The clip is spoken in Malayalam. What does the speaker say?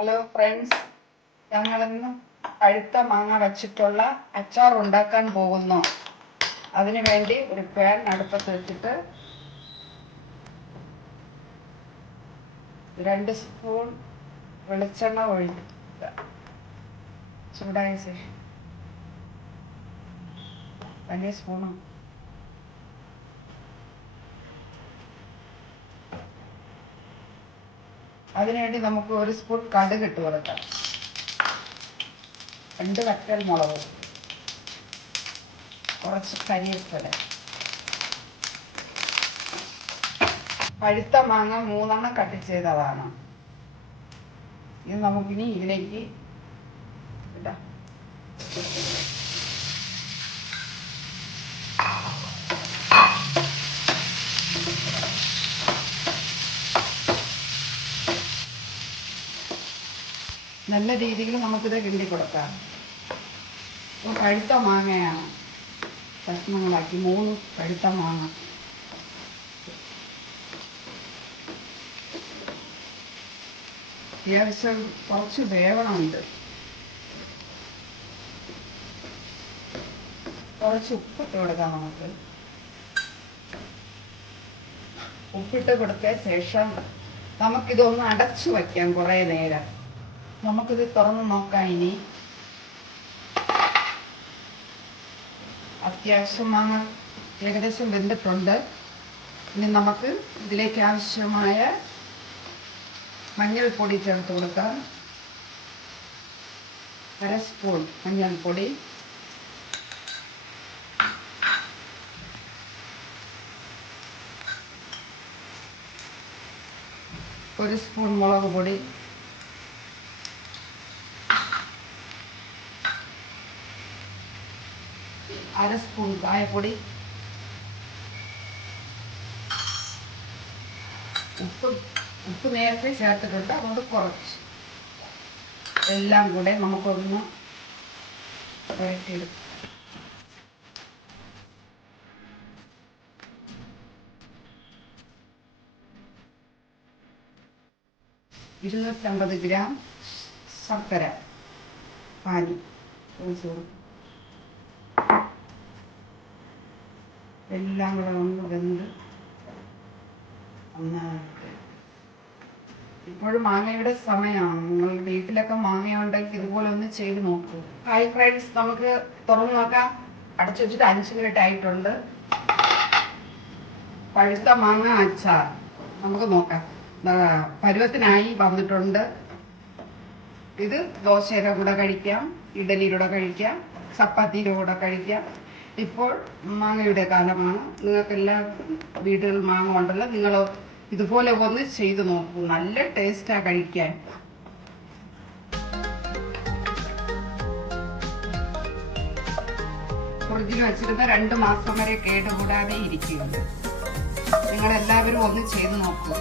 ഹലോ ഫ്രണ്ട്സ്, ഞങ്ങളിന്ന് പഴുത്ത മാങ്ങ വച്ചിട്ടുള്ള അച്ചാർ ഉണ്ടാക്കാൻ പോകുന്നു. അതിനു വേണ്ടി ഒരു പാൻ അടുപ്പത്ത് വെച്ചിട്ട് 2 സ്പൂൺ വെളിച്ചെണ്ണ ഒഴിക്കുക. ചൂടായ ശേഷം വലിയ സ്പൂണും അതിനുവേണ്ടി നമുക്ക് 1 സ്പൂൺ കടുക് ഇട്ട് കൊടുക്കാം. 2 വറ്റൽ മുളക്, കുറച്ച് കരിവേപ്പില. പഴുത്ത മാങ്ങ 3 കട്ട് ചെയ്തതാണ്. ഇത് നമുക്കിനി ഇതിലേക്ക് ഇടാം. നല്ല രീതിയിൽ നമുക്കിത് കിണ്ടി കൊടുക്കാം. പഴുത്ത മാങ്ങയാണ് കഷ്ണങ്ങളാക്കി, 3 പഴുത്ത മാങ്ങ. അത്യാവശ്യം കുറച്ച് വേവണമുണ്ട്. കുറച്ച് ഉപ്പിട്ട് കൊടുക്കാം. ഉപ്പിട്ട് കൊടുത്ത ശേഷം നമുക്കിതൊന്ന് അടച്ചു വയ്ക്കാം കുറേ നേരം. നമുക്കിത് തുറന്ന് നോക്കാം. ഇനി അത്യാവശ്യം മാങ്ങ ഏകദേശം വെന്തിട്ടുണ്ട്. ഇനി നമുക്ക് ഇതിലേക്ക് ആവശ്യമായ മഞ്ഞൾപ്പൊടി ചേർത്ത് കൊടുക്കാം. 1/2 സ്പൂൺ മഞ്ഞൾപ്പൊടി, 1 സ്പൂൺ മുളക് പൊടി, 1/2 സ്പൂൺ കായപ്പൊടി, ഉപ്പ് നേരത്തെ ചേർത്തിട്ടുണ്ട്, അതുകൊണ്ട് കുറച്ച്. എല്ലാം കൂടെ നമുക്കൊന്ന് വഴറ്റിയെടുക്കാം. 250 ഗ്രാം ശർക്കര പാനി ഒഴിച്ചു കൊടുക്കും. എല്ലാം കൂടെ ഒന്ന് വെന്ത് നന്നായിട്ട്. ഇപ്പോഴും മാങ്ങയുടെ സമയമാണ്. നിങ്ങൾ വീട്ടിലൊക്കെ മാങ്ങയുണ്ടെങ്കിൽ ഇതുപോലെ ഒന്ന് ചെയ്ത് നോക്കൂ. ഹായ് ഫ്രണ്ട്സ്, നമുക്ക് തുറന്നു നോക്കാം. അടച്ചു വെച്ചിട്ട് 5 മിനിറ്റ് ആയിട്ടുണ്ട്. പഴുത്ത മാങ്ങ അച്ചാർ നമുക്ക് നോക്കാം. പരുവത്തിനായി വന്നിട്ടുണ്ട്. ഇത് ദോശയുടെ കൂടെ കഴിക്കാം, ഇഡലിയുടെ കൂടെ കഴിക്കാം, ചപ്പാത്തിയുടെ കൂടെ കഴിക്കാം. ഇപ്പോൾ മാങ്ങയുടെ കാലമാണ്. നിങ്ങൾക്കെല്ലാവർക്കും വീടുകളിൽ മാങ്ങ ഉണ്ടല്ലോ. നിങ്ങൾ ഇതുപോലെ ഒന്ന് ചെയ്ത് നോക്കൂ. നല്ല ടേസ്റ്റാ കഴിക്കാൻ. ഫ്രിഡ്ജിൽ വെച്ചിരുന്ന 2 മാസം വരെ കേടുകൂടാതെ ഇരിക്കും. നിങ്ങളെല്ലാവരും ഒന്ന് ചെയ്ത് നോക്കൂ.